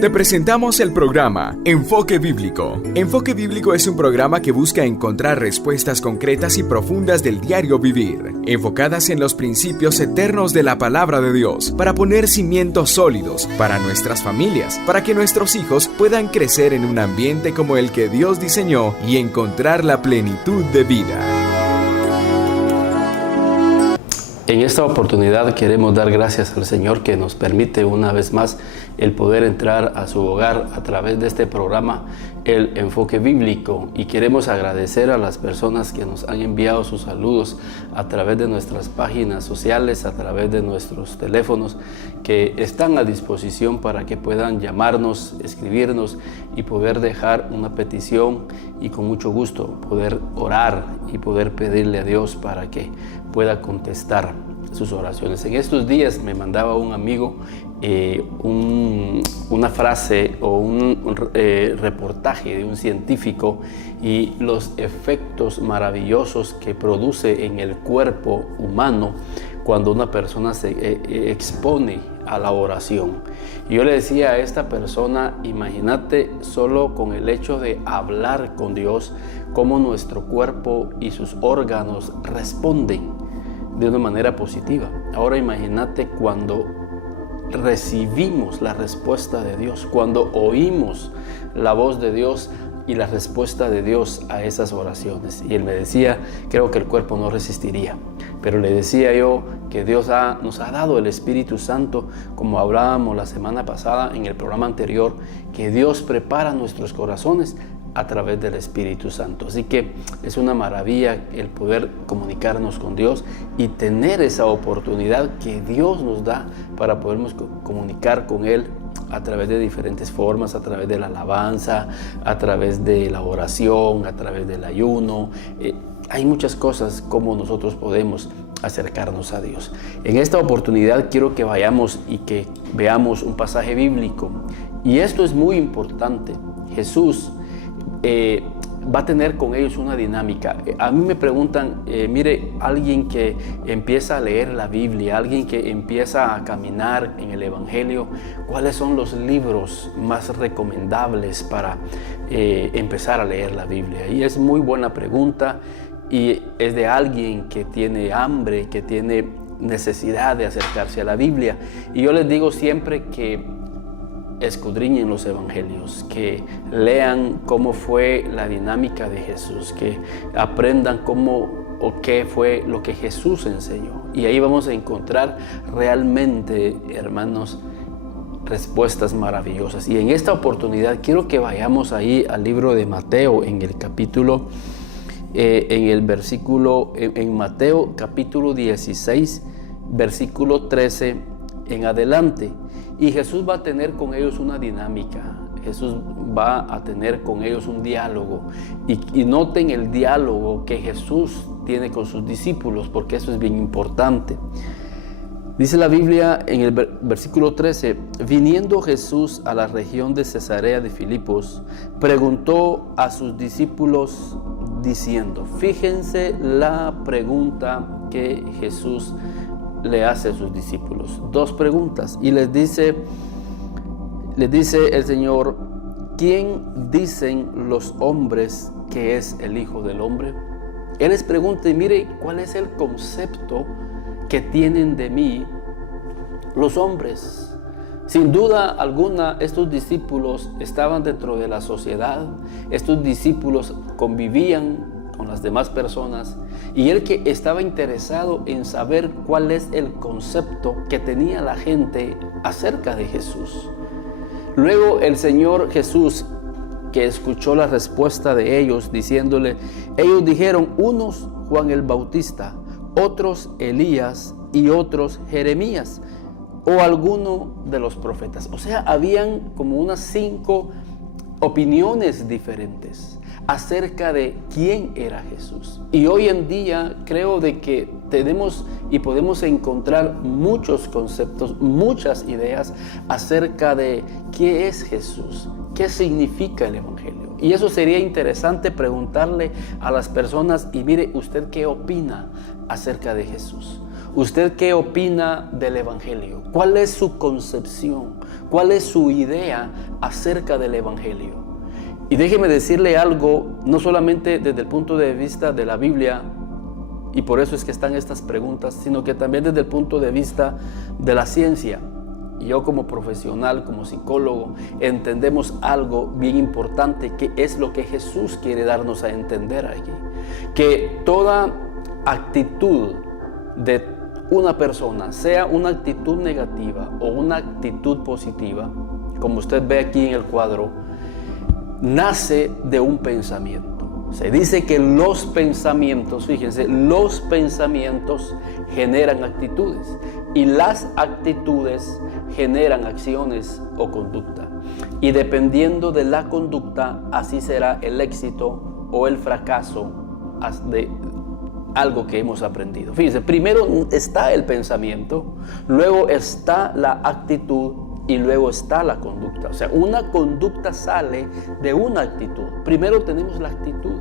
Te presentamos el programa Enfoque Bíblico. Enfoque Bíblico es un programa que busca encontrar respuestas concretas y profundas del diario vivir, enfocadas en los principios eternos de la palabra de Dios, para poner cimientos sólidos para nuestras familias, para que nuestros hijos puedan crecer en un ambiente como el que Dios diseñó y encontrar la plenitud de vida. En esta oportunidad queremos dar gracias al Señor que nos permite una vez más el poder entrar a su hogar a través de este programa, el Enfoque Bíblico, y queremos agradecer a las personas que nos han enviado sus saludos a través de nuestras páginas sociales, a través de nuestros teléfonos que están a disposición para que puedan llamarnos, escribirnos y poder dejar una petición y con mucho gusto poder orar y poder pedirle a Dios para que pueda contestar sus oraciones. En estos días me mandaba un amigo una frase o un reportaje de un científico y los efectos maravillosos que produce en el cuerpo humano cuando una persona se expone a la oración. Y yo le decía a esta persona, imagínate solo con el hecho de hablar con Dios, cómo nuestro cuerpo y sus órganos responden de una manera positiva. Ahora imagínate cuando recibimos la respuesta de Dios, cuando oímos la voz de Dios y la respuesta de Dios a esas oraciones. Y él me decía, creo que el cuerpo no resistiría. Pero le decía yo que Dios nos ha dado el Espíritu Santo, como hablábamos la semana pasada en el programa anterior, que Dios prepara nuestros corazones a través del Espíritu Santo. Así que es una maravilla el poder comunicarnos con Dios y tener esa oportunidad que Dios nos da para podernos comunicar con Él a través de diferentes formas, a través de la alabanza, a través de la oración, a través del ayuno. Hay muchas cosas como nosotros podemos acercarnos a Dios. En esta oportunidad quiero que vayamos y que veamos un pasaje bíblico. Y esto es muy importante. Jesús va a tener con ellos una dinámica. A mí me preguntan, mire, alguien que empieza a leer la Biblia, alguien que empieza a caminar en el Evangelio, ¿cuáles son los libros más recomendables para empezar a leer la Biblia? Y es muy buena pregunta y es de alguien que tiene hambre, que tiene necesidad de acercarse a la Biblia. Y yo les digo siempre que escudriñen los evangelios, que lean cómo fue la dinámica de Jesús, que aprendan cómo o qué fue lo que Jesús enseñó. Y ahí vamos a encontrar realmente, hermanos, respuestas maravillosas. Y en esta oportunidad quiero que vayamos ahí al libro de Mateo, en el capítulo, en Mateo capítulo 16, versículo 13 en adelante. Y Jesús va a tener con ellos una dinámica. Jesús va a tener con ellos un diálogo. Y noten el diálogo que Jesús tiene con sus discípulos, porque eso es bien importante. Dice la Biblia en el versículo 13, viniendo Jesús a la región de Cesarea de Filipos, preguntó a sus discípulos diciendo, fíjense la pregunta que Jesús le hace a sus discípulos, dos preguntas, y les dice el Señor, ¿quién dicen los hombres que es el Hijo del Hombre? Él les pregunta, y mire, ¿cuál es el concepto que tienen de mí los hombres? Sin duda alguna, estos discípulos estaban dentro de la sociedad, estos discípulos convivían con las demás personas, y él que estaba interesado en saber cuál es el concepto que tenía la gente acerca de Jesús. Luego el Señor Jesús, que escuchó la respuesta de ellos, diciéndole, ellos dijeron, unos Juan el Bautista, otros Elías y otros Jeremías o alguno de los profetas. O sea, habían como unas 5 opiniones diferentes acerca de quién era Jesús. Y hoy en día creo de que tenemos y podemos encontrar muchos conceptos, muchas ideas acerca de qué es Jesús, qué significa el Evangelio. Y eso sería interesante preguntarle a las personas, y mire, ¿usted qué opina acerca de Jesús? ¿Usted qué opina del Evangelio? ¿Cuál es su concepción? ¿Cuál es su idea acerca del Evangelio? Y déjeme decirle algo, no solamente desde el punto de vista de la Biblia, y por eso es que están estas preguntas, sino que también desde el punto de vista de la ciencia. Y yo como profesional, como psicólogo, entendemos algo bien importante, que es lo que Jesús quiere darnos a entender aquí. Que toda actitud de una persona, sea una actitud negativa o una actitud positiva, como usted ve aquí en el cuadro, nace de un pensamiento. Se dice que los pensamientos, fíjense, los pensamientos generan actitudes y las actitudes generan acciones o conducta. Y dependiendo de la conducta, así será el éxito o el fracaso de algo que hemos aprendido. Fíjense, primero está el pensamiento, luego está la actitud y luego está la conducta. O sea, una conducta sale de una actitud. Primero tenemos la actitud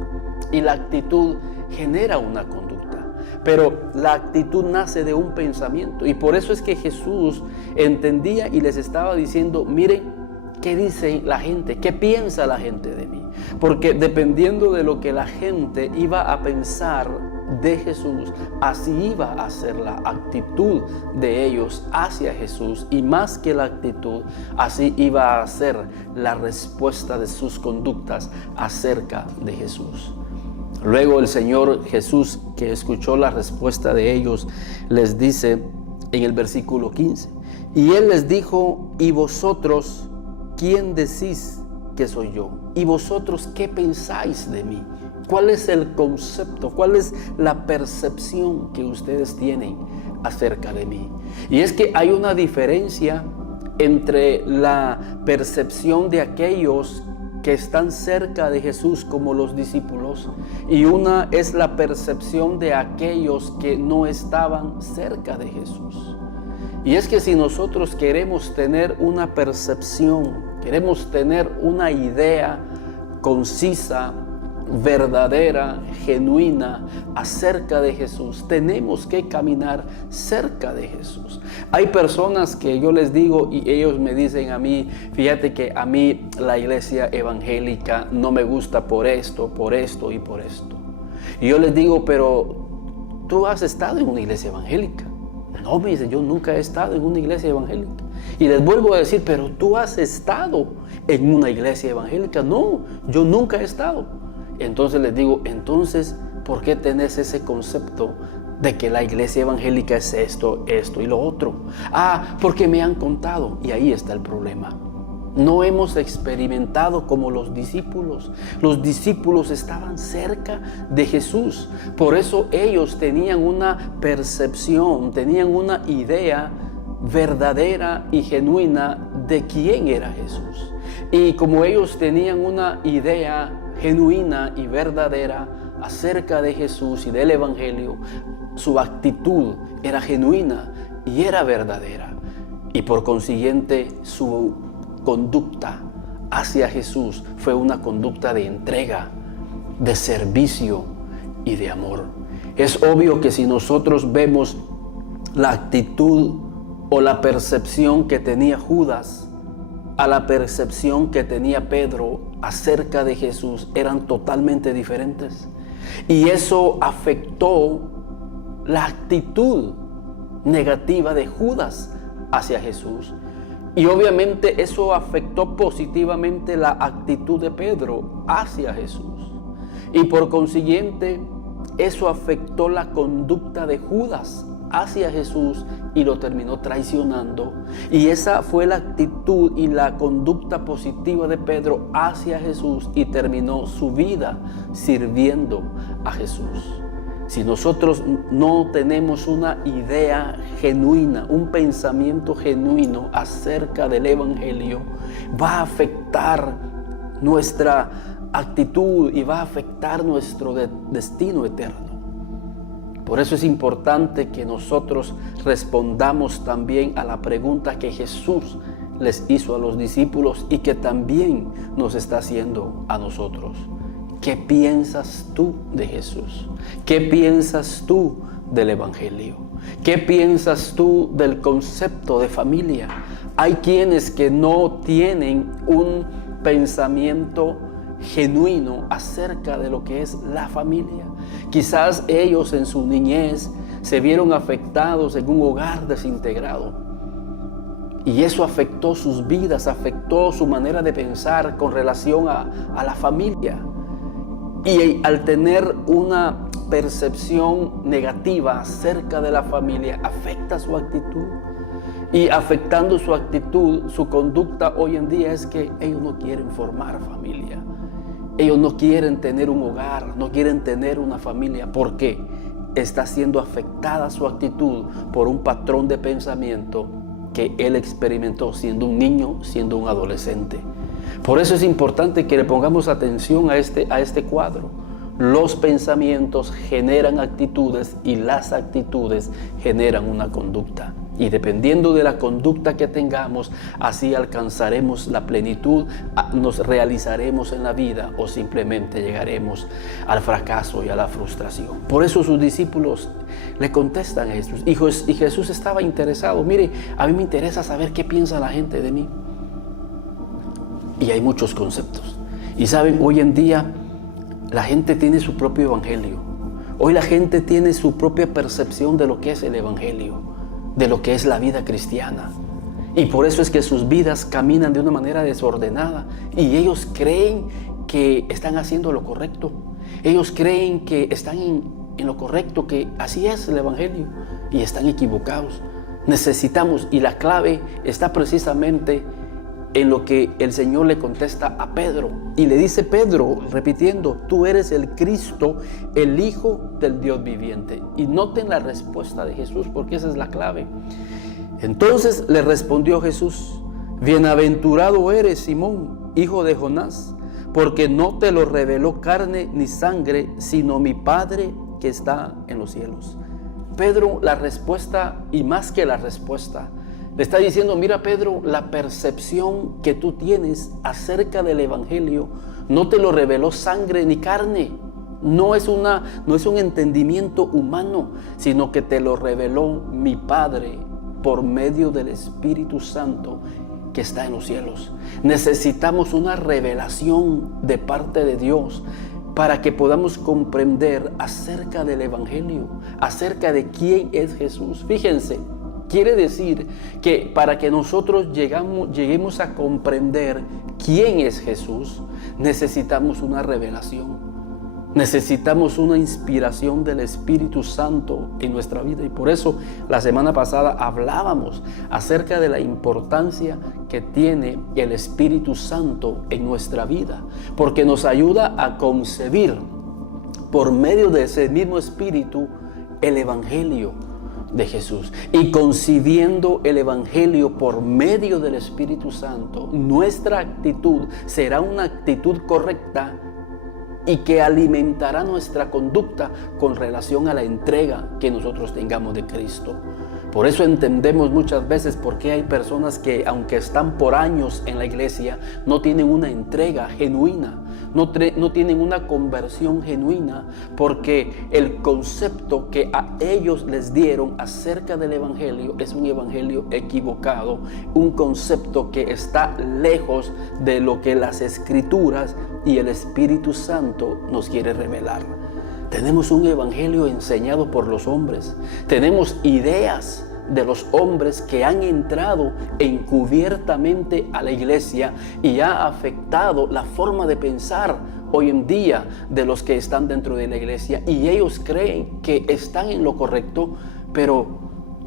y la actitud genera una conducta. Pero la actitud nace de un pensamiento y por eso es que Jesús entendía y les estaba diciendo, miren, ¿qué dice la gente? ¿Qué piensa la gente de mí? Porque dependiendo de lo que la gente iba a pensar de Jesús, así iba a ser la actitud de ellos hacia Jesús, y más que la actitud, así iba a ser la respuesta de sus conductas acerca de Jesús. Luego el Señor Jesús, que escuchó la respuesta de ellos, les dice en el versículo 15, y Él les dijo, ¿y vosotros quién decís que soy yo? ¿Y vosotros qué pensáis de mí? ¿Cuál es el concepto? ¿Cuál es la percepción que ustedes tienen acerca de mí? Y es que hay una diferencia entre la percepción de aquellos que están cerca de Jesús como los discípulos, y una es la percepción de aquellos que no estaban cerca de Jesús. Y es que si nosotros queremos tener una percepción, queremos tener una idea concisa, verdadera, genuina acerca de Jesús, tenemos que caminar cerca de Jesús. Hay personas que yo les digo y ellos me dicen a mí, fíjate que a mí la iglesia evangélica no me gusta por esto y por esto. Y yo les digo, pero ¿tú has estado en una iglesia evangélica? No, me dicen, yo nunca he estado en una iglesia evangélica. Y les vuelvo a decir, pero ¿tú has estado en una iglesia evangélica? No, yo nunca he estado. Entonces les digo, entonces, ¿por qué tenés ese concepto de que la iglesia evangélica es esto y lo otro? Ah, porque me han contado, y ahí está el problema. No hemos experimentado como los discípulos. Los discípulos estaban cerca de Jesús. Por eso ellos tenían una percepción, tenían una idea verdadera y genuina de quién era Jesús. Y como ellos tenían una idea genuina y verdadera acerca de Jesús y del Evangelio, su actitud era genuina y era verdadera. Y por consiguiente, su conducta hacia Jesús fue una conducta de entrega, de servicio y de amor. Es obvio que si nosotros vemos la actitud o la percepción que tenía Judas a la percepción que tenía Pedro acerca de Jesús, eran totalmente diferentes. Y eso afectó la actitud negativa de Judas hacia Jesús. Y obviamente eso afectó positivamente la actitud de Pedro hacia Jesús. Y por consiguiente, eso afectó la conducta de Judas hacia Jesús y lo terminó traicionando. Y esa fue la actitud y la conducta positiva de Pedro hacia Jesús y terminó su vida sirviendo a Jesús. Si nosotros no tenemos una idea genuina, un pensamiento genuino acerca del Evangelio, va a afectar nuestra actitud y va a afectar nuestro destino eterno. Por eso es importante que nosotros respondamos también a la pregunta que Jesús les hizo a los discípulos y que también nos está haciendo a nosotros. ¿Qué piensas tú de Jesús? ¿Qué piensas tú del Evangelio? ¿Qué piensas tú del concepto de familia? Hay quienes que no tienen un pensamiento genuino acerca de lo que es la familia. Quizás ellos en su niñez se vieron afectados en un hogar desintegrado. Y eso afectó sus vidas, afectó su manera de pensar con relación a la familia. Y al tener una percepción negativa acerca de la familia, afecta su actitud. Y afectando su actitud, su conducta hoy en día es que ellos no quieren formar familia. Ellos no quieren tener un hogar, no quieren tener una familia. ¿Por qué? Está siendo afectada su actitud por un patrón de pensamiento que él experimentó siendo un niño, siendo un adolescente. Por eso es importante que le pongamos atención a este cuadro. Los pensamientos generan actitudes y las actitudes generan una conducta. Y dependiendo de la conducta que tengamos, así alcanzaremos la plenitud, nos realizaremos en la vida o simplemente llegaremos al fracaso y a la frustración. Por eso sus discípulos le contestan a Jesús. Y Jesús estaba interesado. Mire, a mí me interesa saber qué piensa la gente de mí. Y hay muchos conceptos. Y saben, hoy en día la gente tiene su propio evangelio. Hoy la gente tiene su propia percepción de lo que es el evangelio, de lo que es la vida cristiana. Y por eso es que sus vidas caminan de una manera desordenada. Y ellos creen que están haciendo lo correcto. Ellos creen que están en lo correcto, que así es el evangelio. Y están equivocados. Necesitamos, y la clave está precisamente en lo que el Señor le contesta a Pedro. Y le dice Pedro, repitiendo, tú eres el Cristo, el Hijo del Dios viviente. Y noten la respuesta de Jesús, porque esa es la clave. Entonces le respondió Jesús, bienaventurado eres, Simón, hijo de Jonás, porque no te lo reveló carne ni sangre, sino mi Padre que está en los cielos. Pedro, la respuesta, y más que la respuesta, le está diciendo, mira Pedro, la percepción que tú tienes acerca del evangelio no te lo reveló sangre ni carne. No es un entendimiento humano, sino que te lo reveló mi Padre por medio del Espíritu Santo que está en los cielos. Necesitamos una revelación de parte de Dios para que podamos comprender acerca del evangelio, acerca de quién es Jesús. Fíjense, quiere decir que para que nosotros lleguemos a comprender quién es Jesús, necesitamos una revelación. Necesitamos una inspiración del Espíritu Santo en nuestra vida. Y por eso la semana pasada hablábamos acerca de la importancia que tiene el Espíritu Santo en nuestra vida. Porque nos ayuda a concebir por medio de ese mismo Espíritu el Evangelio de Jesús. Y concibiendo el evangelio por medio del Espíritu Santo, nuestra actitud será una actitud correcta y que alimentará nuestra conducta con relación a la entrega que nosotros tengamos de Cristo. Por eso entendemos muchas veces por qué hay personas que, aunque están por años en la iglesia, no tienen una entrega genuina, no tienen una conversión genuina, porque el concepto que a ellos les dieron acerca del evangelio es un evangelio equivocado, un concepto que está lejos de lo que las Escrituras y el Espíritu Santo nos quiere revelar. Tenemos un evangelio enseñado por los hombres. Tenemos ideas de los hombres que han entrado encubiertamente a la iglesia y ha afectado la forma de pensar hoy en día de los que están dentro de la iglesia. Y ellos creen que están en lo correcto, pero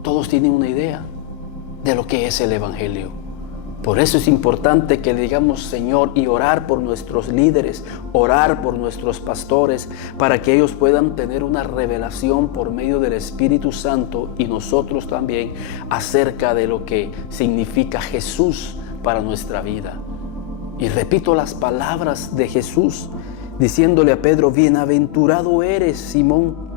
todos tienen una idea de lo que es el evangelio. Por eso es importante que le digamos Señor y orar por nuestros líderes, orar por nuestros pastores, para que ellos puedan tener una revelación por medio del Espíritu Santo y nosotros también acerca de lo que significa Jesús para nuestra vida. Y repito las palabras de Jesús diciéndole a Pedro, bienaventurado eres, Simón,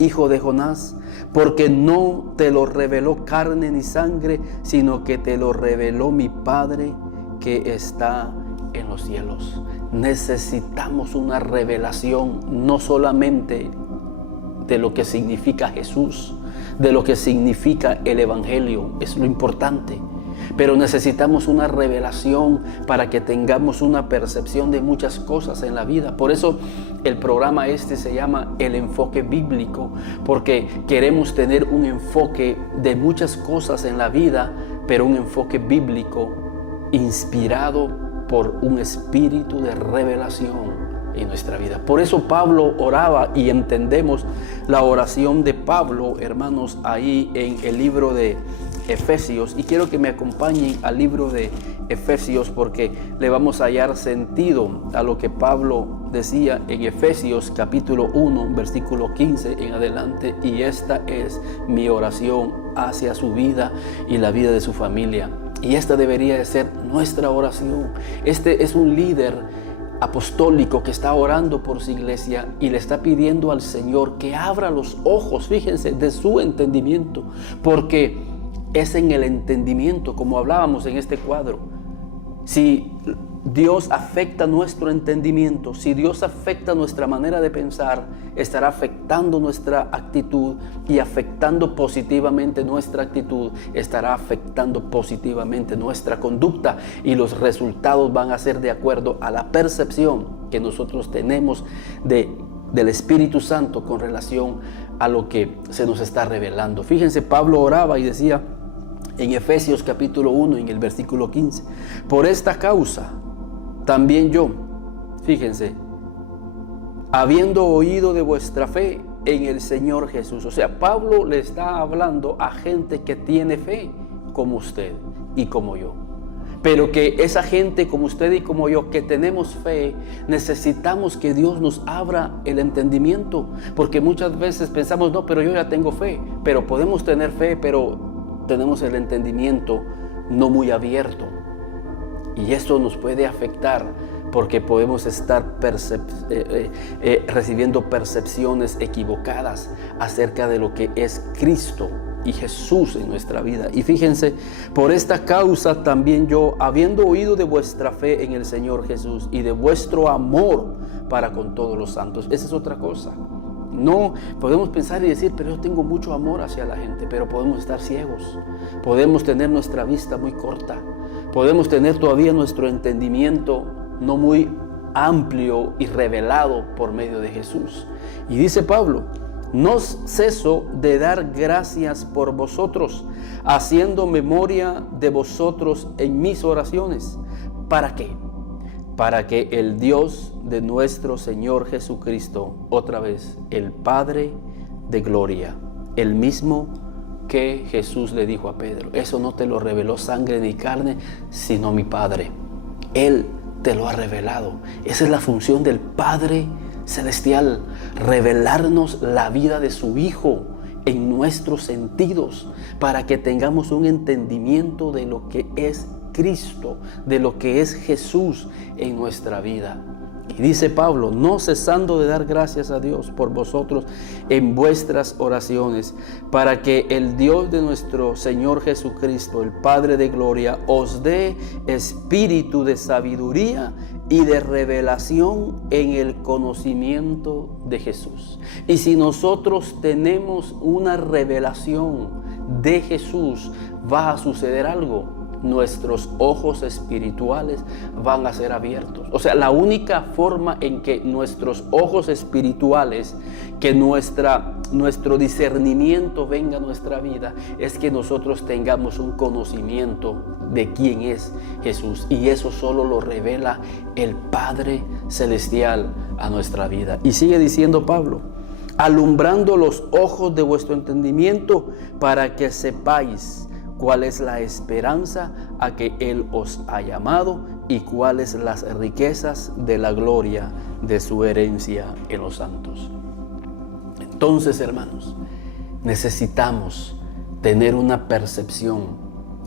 hijo de Jonás, porque no te lo reveló carne ni sangre, sino que te lo reveló mi Padre que está en los cielos. Necesitamos una revelación, no solamente de lo que significa Jesús, de lo que significa el Evangelio. Es lo importante. Pero necesitamos una revelación para que tengamos una percepción de muchas cosas en la vida. Por eso el programa se llama El Enfoque Bíblico, porque queremos tener un enfoque de muchas cosas en la vida, pero un enfoque bíblico inspirado por un espíritu de revelación en nuestra vida. Por eso Pablo oraba, y entendemos la oración de Pablo, hermanos, ahí en el libro de Efesios. Y quiero que me acompañen al libro de Efesios, porque le vamos a hallar sentido a lo que Pablo decía en Efesios capítulo 1, versículo 15 en adelante. Y esta es mi oración hacia su vida y la vida de su familia. Y esta debería de ser nuestra oración. Este es un líder apostólico que está orando por su iglesia y le está pidiendo al Señor que abra los ojos, fíjense, de su entendimiento, porque es en el entendimiento, como hablábamos en este cuadro. Si Dios afecta nuestro entendimiento, si Dios afecta nuestra manera de pensar, estará afectando nuestra actitud, y afectando positivamente nuestra actitud, estará afectando positivamente nuestra conducta, y los resultados van a ser de acuerdo a la percepción que nosotros tenemos del Espíritu Santo con relación a lo que se nos está revelando. Fíjense, Pablo oraba y decía en Efesios capítulo 1, en el versículo 15, por esta causa también yo, fíjense, habiendo oído de vuestra fe en el Señor Jesús. O sea, Pablo le está hablando a gente que tiene fe como usted y como yo. Pero que esa gente como usted y como yo, que tenemos fe, necesitamos que Dios nos abra el entendimiento. Porque muchas veces pensamos, no, pero yo ya tengo fe. Pero podemos tener fe, pero tenemos el entendimiento no muy abierto. Y esto nos puede afectar, porque podemos estar recibiendo percepciones equivocadas acerca de lo que es Cristo y Jesús en nuestra vida. Y fíjense, por esta causa también yo, habiendo oído de vuestra fe en el Señor Jesús y de vuestro amor para con todos los santos. Esa es otra cosa. No podemos pensar y decir, pero yo tengo mucho amor hacia la gente, pero podemos estar ciegos, podemos tener nuestra vista muy corta, podemos tener todavía nuestro entendimiento no muy amplio y revelado por medio de Jesús. Y dice Pablo, no ceso de dar gracias por vosotros, haciendo memoria de vosotros en mis oraciones. ¿Para qué? Para que el Dios de nuestro Señor Jesucristo, otra vez, el Padre de gloria, el mismo que Jesús le dijo a Pedro, eso no te lo reveló sangre ni carne, sino mi Padre. Él te lo ha revelado. Esa es la función del Padre Celestial, revelarnos la vida de su Hijo en nuestros sentidos, para que tengamos un entendimiento de lo que es Cristo, de lo que es Jesús en nuestra vida. Y dice Pablo, no cesando de dar gracias a Dios por vosotros en vuestras oraciones, para que el Dios de nuestro Señor Jesucristo, el Padre de gloria, os dé espíritu de sabiduría y de revelación en el conocimiento de Jesús. Y si nosotros tenemos una revelación de Jesús, va a suceder algo. Nuestros ojos espirituales van a ser abiertos. O sea, la única forma en que nuestros ojos espirituales, que nuestro discernimiento venga a nuestra vida, es que nosotros tengamos un conocimiento de quién es Jesús. Y eso solo lo revela el Padre Celestial a nuestra vida. Y sigue diciendo Pablo, alumbrando los ojos de vuestro entendimiento, para que sepáis cuál es la esperanza a que Él os ha llamado y cuáles las riquezas de la gloria de su herencia en los santos. Entonces, hermanos, necesitamos tener una percepción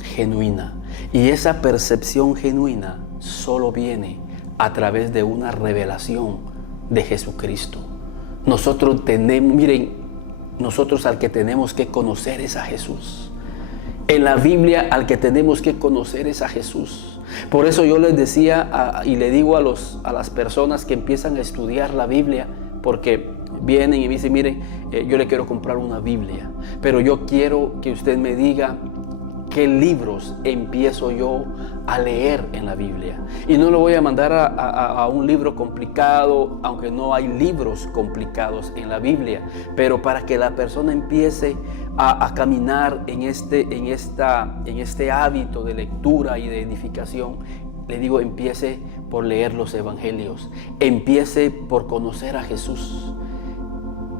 genuina, y esa percepción genuina solo viene a través de una revelación de Jesucristo. Nosotros al que tenemos que conocer es a Jesús. En la Biblia al que tenemos que conocer es a Jesús. Por eso yo les decía y le digo a las personas que empiezan a estudiar la Biblia, porque vienen y me dicen, miren, yo le quiero comprar una Biblia, pero yo quiero que usted me diga qué libros empiezo yo a leer en la Biblia. Y no lo voy a mandar a un libro complicado, aunque no hay libros complicados en la Biblia, pero para que la persona empiece a caminar en este hábito de lectura y de edificación, le digo, empiece por leer los evangelios, empiece por conocer a Jesús.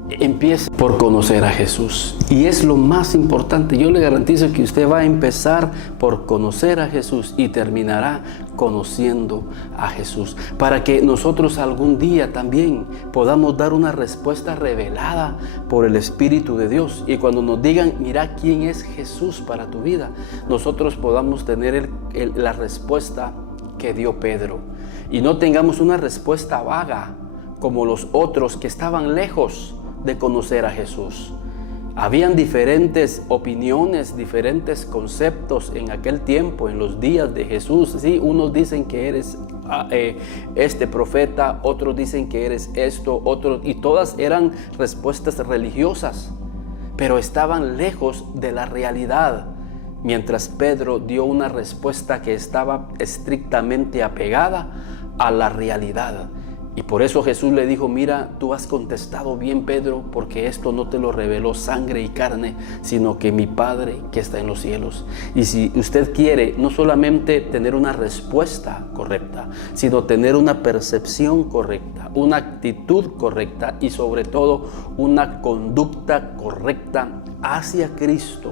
Empiece por conocer a Jesús, y es lo más importante. Yo le garantizo que usted va a empezar por conocer a Jesús y terminará conociendo a Jesús, para que nosotros algún día también podamos dar una respuesta revelada por el Espíritu de Dios, y cuando nos digan, mira quién es Jesús para tu vida, nosotros podamos tener la respuesta que dio Pedro, y no tengamos una respuesta vaga como los otros que estaban lejos de conocer a Jesús. Habían diferentes opiniones, diferentes conceptos en aquel tiempo, en los días de Jesús. Sí, unos dicen que eres este profeta, otros dicen que eres esto, otros, y todas eran respuestas religiosas, pero estaban lejos de la realidad. Mientras Pedro dio una respuesta que estaba estrictamente apegada a la realidad. Y por eso Jesús le dijo, mira, tú has contestado bien, Pedro, porque esto no te lo reveló sangre y carne, sino que mi Padre que está en los cielos. Y si usted quiere no solamente tener una respuesta correcta, sino tener una percepción correcta, una actitud correcta y sobre todo una conducta correcta hacia Cristo,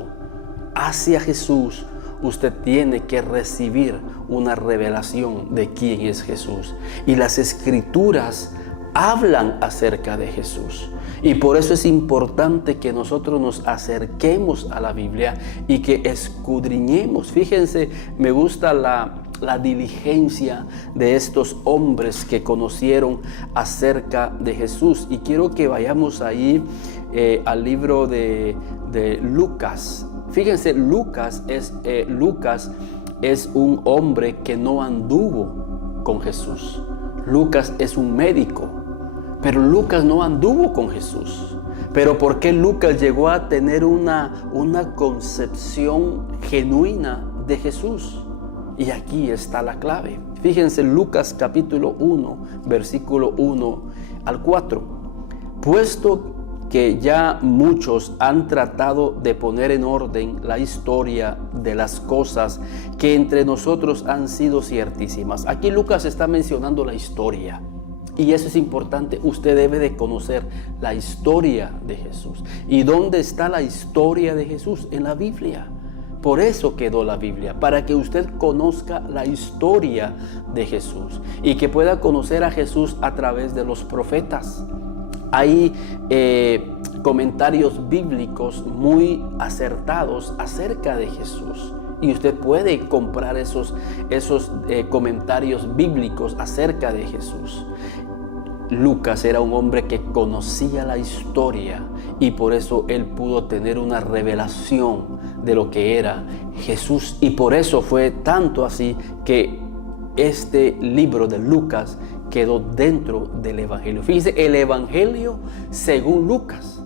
hacia Jesús, usted tiene que recibir una revelación de quién es Jesús. Y las Escrituras hablan acerca de Jesús. Y por eso es importante que nosotros nos acerquemos a la Biblia y que escudriñemos. Fíjense, me gusta la diligencia de estos hombres que conocieron acerca de Jesús. Y quiero que vayamos ahí al libro de Lucas. Fíjense, Lucas es un hombre que no anduvo con Jesús. Lucas es un médico, pero Lucas no anduvo con Jesús. Pero ¿por qué Lucas llegó a tener una concepción genuina de Jesús? Y aquí está la clave. Fíjense, Lucas capítulo 1, versículo 1 al 4. Puesto que ya muchos han tratado de poner en orden la historia de las cosas que entre nosotros han sido ciertísimas. Aquí Lucas está mencionando la historia. Y eso es importante. Usted debe de conocer la historia de Jesús. ¿Y dónde está la historia de Jesús? En la Biblia. Por eso quedó la Biblia, para que usted conozca la historia de Jesús y que pueda conocer a Jesús a través de los profetas. Hay comentarios bíblicos muy acertados acerca de Jesús. Y usted puede comprar esos comentarios bíblicos acerca de Jesús. Lucas era un hombre que conocía la historia y por eso él pudo tener una revelación de lo que era Jesús. Y por eso fue tanto así que este libro de Lucas quedó dentro del Evangelio. Fíjense, el Evangelio según Lucas.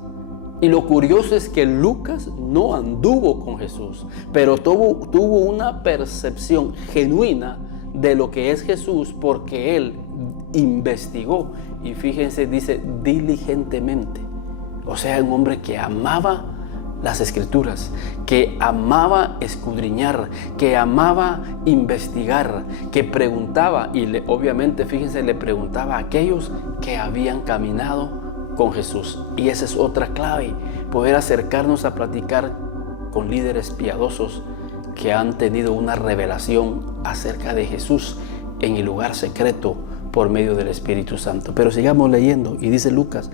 Y lo curioso es que Lucas no anduvo con Jesús, pero tuvo una percepción genuina de lo que es Jesús porque él investigó. Y fíjense, dice diligentemente. O sea, un hombre que amaba las Escrituras, que amaba escudriñar, que amaba investigar, que preguntaba y obviamente, fíjense, le preguntaba a aquellos que habían caminado con Jesús. Y esa es otra clave, poder acercarnos a platicar con líderes piadosos que han tenido una revelación acerca de Jesús en el lugar secreto por medio del Espíritu Santo. Pero sigamos leyendo y dice Lucas,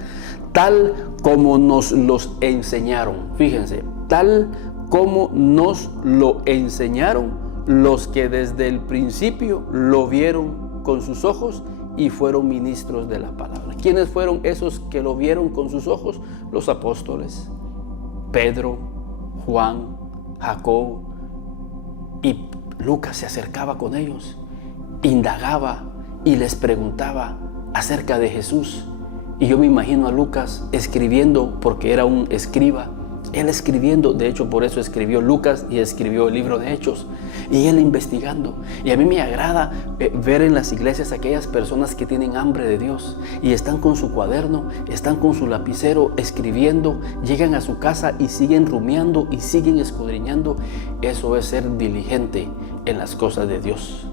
tal como nos los enseñaron, fíjense, tal como nos lo enseñaron los que desde el principio lo vieron con sus ojos y fueron ministros de la palabra. ¿Quiénes fueron esos que lo vieron con sus ojos? Los apóstoles, Pedro, Juan, Jacob. Y Lucas se acercaba con ellos, indagaba y les preguntaba acerca de Jesús. Y yo me imagino a Lucas escribiendo, porque era un escriba. Él escribiendo, de hecho por eso escribió Lucas y escribió el libro de Hechos. Y él investigando. Y a mí me agrada ver en las iglesias aquellas personas que tienen hambre de Dios y están con su cuaderno, están con su lapicero escribiendo, llegan a su casa y siguen rumiando y siguen escudriñando. Eso es ser diligente en las cosas de Dios.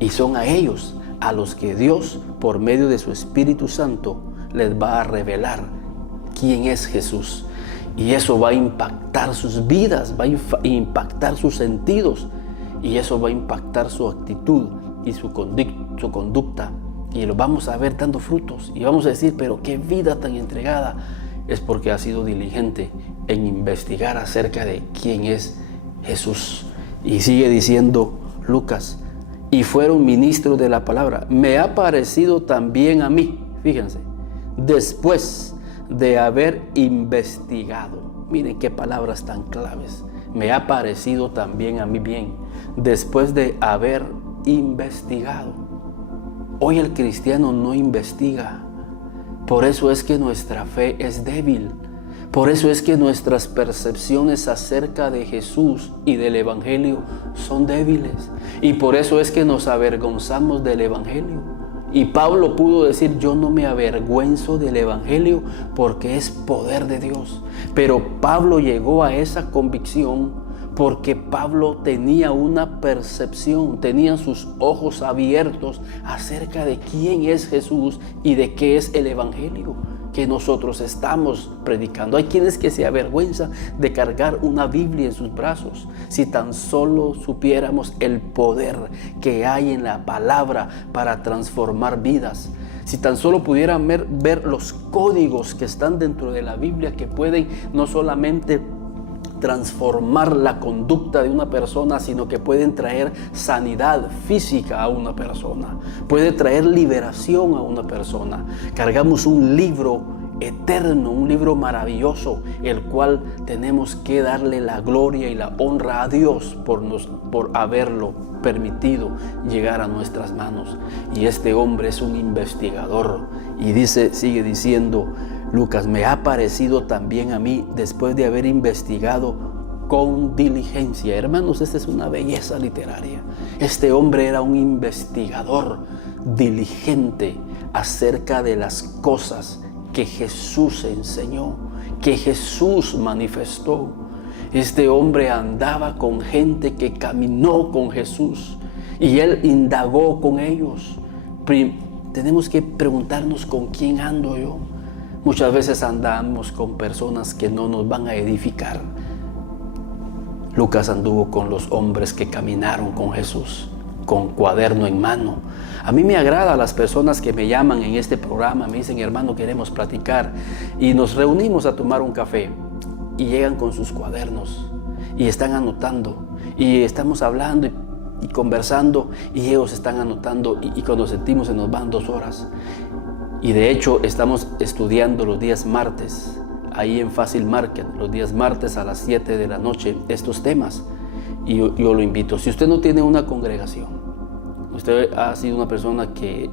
Y son a ellos a los que Dios, por medio de su Espíritu Santo, les va a revelar quién es Jesús. Y eso va a impactar sus vidas, va a impactar sus sentidos. Y eso va a impactar su actitud y su conducta. Y lo vamos a ver dando frutos. Y vamos a decir, pero qué vida tan entregada. Es porque ha sido diligente en investigar acerca de quién es Jesús. Y sigue diciendo Lucas, y fueron ministros de la palabra. Me ha parecido también a mí, fíjense, después de haber investigado. Miren qué palabras tan claves. Me ha parecido también a mí bien, después de haber investigado. Hoy el cristiano no investiga. Por eso es que nuestra fe es débil. Por eso es que nuestras percepciones acerca de Jesús y del Evangelio son débiles. Y por eso es que nos avergonzamos del Evangelio. Y Pablo pudo decir, yo no me avergüenzo del Evangelio porque es poder de Dios. Pero Pablo llegó a esa convicción porque Pablo tenía una percepción, tenía sus ojos abiertos acerca de quién es Jesús y de qué es el Evangelio que nosotros estamos predicando. Hay quienes que se avergüenzan de cargar una Biblia en sus brazos. Si tan solo supiéramos el poder que hay en la palabra para transformar vidas. Si tan solo pudieran ver los códigos que están dentro de la Biblia, que pueden no solamente transformar la conducta de una persona, sino que pueden traer sanidad física a una persona, puede traer liberación a una persona. Cargamos un libro eterno, un libro maravilloso, el cual tenemos que darle la gloria y la honra a Dios por haberlo permitido llegar a nuestras manos. Y este hombre es un investigador y sigue diciendo Lucas, me ha parecido también a mí, después de haber investigado con diligencia. Hermanos, esta es una belleza literaria. Este hombre era un investigador diligente acerca de las cosas que Jesús enseñó, que Jesús manifestó. Este hombre andaba con gente que caminó con Jesús y él indagó con ellos. Tenemos que preguntarnos con quién ando yo. Muchas veces andamos con personas que no nos van a edificar. Lucas anduvo con los hombres que caminaron con Jesús, con cuaderno en mano. A mí me agrada las personas que me llaman en este programa, me dicen, hermano, queremos platicar. Y nos reunimos a tomar un café y llegan con sus cuadernos y están anotando. Y estamos hablando y conversando y ellos están anotando y cuando sentimos se nos van 2 horas. Y de hecho estamos estudiando los días martes, ahí en Fácil Market, los días martes a las 7 de la noche, estos temas. Y yo lo invito. Si usted no tiene una congregación, usted ha sido una persona que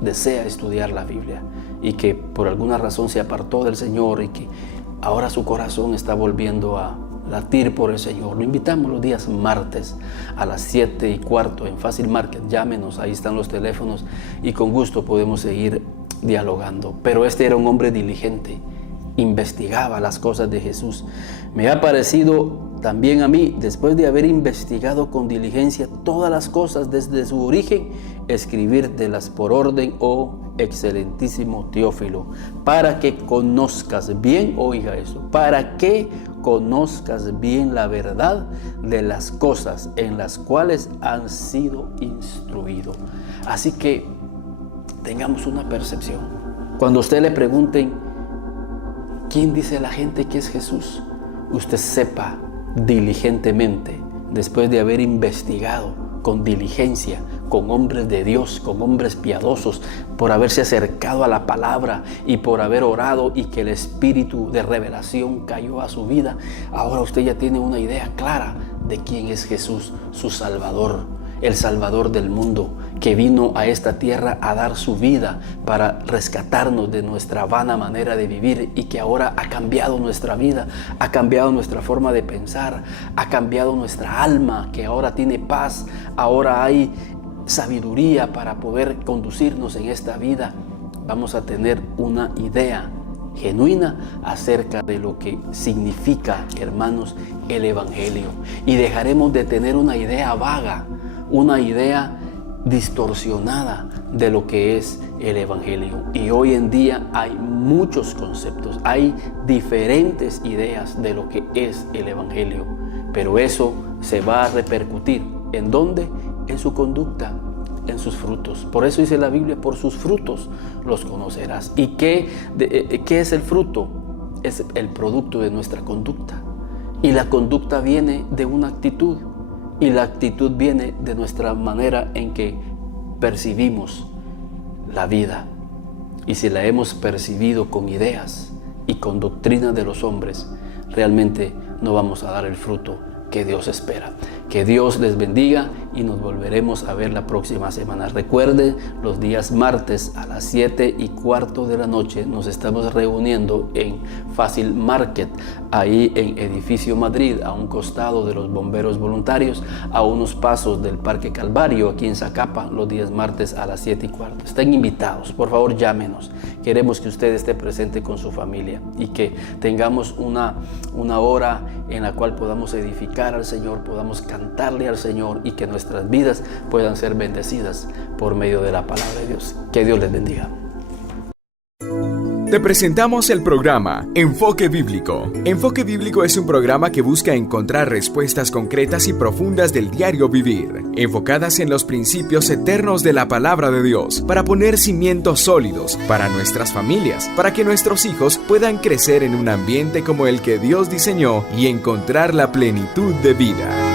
desea estudiar la Biblia y que por alguna razón se apartó del Señor y que ahora su corazón está volviendo a latir por el Señor, lo invitamos los días martes a las 7:15 en Fácil Market. Llámenos, ahí están los teléfonos y con gusto podemos seguir dialogando. Pero este era un hombre diligente, investigaba las cosas de Jesús. Me ha parecido también a mí, después de haber investigado con diligencia todas las cosas desde su origen, escribírtelas por orden, oh excelentísimo Teófilo, para que conozcas bien, oiga eso, para que conozcas bien la verdad de las cosas en las cuales han sido instruido. Así que tengamos una percepción. Cuando a usted le pregunten ¿quién dice la gente que es Jesús?, usted sepa diligentemente, después de haber investigado con diligencia, con hombres de Dios, con hombres piadosos, por haberse acercado a la palabra y por haber orado y que el espíritu de revelación cayó a su vida. Ahora usted ya tiene una idea clara de quién es Jesús, su Salvador, el Salvador del mundo, que vino a esta tierra a dar su vida para rescatarnos de nuestra vana manera de vivir y que ahora ha cambiado nuestra vida, ha cambiado nuestra forma de pensar, ha cambiado nuestra alma, que ahora tiene paz, ahora hay sabiduría para poder conducirnos en esta vida. Vamos a tener una idea genuina acerca de lo que significa, hermanos, el Evangelio, y dejaremos de tener una idea vaga, una idea distorsionada de lo que es el Evangelio. Y hoy en día hay muchos conceptos, hay diferentes ideas de lo que es el Evangelio, pero eso se va a repercutir ¿en dónde? En su conducta, en sus frutos. Por eso dice la Biblia, por sus frutos los conocerás. ¿Y qué es el fruto? Es el producto de nuestra conducta. Y la conducta viene de una actitud. Y la actitud viene de nuestra manera en que percibimos la vida. Y si la hemos percibido con ideas y con doctrina de los hombres, realmente no vamos a dar el fruto que Dios espera. Que Dios les bendiga y nos volveremos a ver la próxima semana. Recuerde, los días martes a las 7:15 de la noche nos estamos reuniendo en Fácil Market, ahí en Edificio Madrid, a un costado de los bomberos voluntarios, a unos pasos del Parque Calvario, aquí en Zacapa, los días martes a las 7:15. Estén invitados, por favor llámenos. Queremos que usted esté presente con su familia y que tengamos una hora en la cual podamos edificar al Señor, podamos cantarle al Señor y que nuestras vidas puedan ser bendecidas por medio de la palabra de Dios. Que Dios les bendiga. Te presentamos el programa Enfoque Bíblico. Enfoque Bíblico es un programa que busca encontrar respuestas concretas y profundas del diario vivir, enfocadas en los principios eternos de la palabra de Dios, para poner cimientos sólidos para nuestras familias, para que nuestros hijos puedan crecer en un ambiente como el que Dios diseñó y encontrar la plenitud de vida.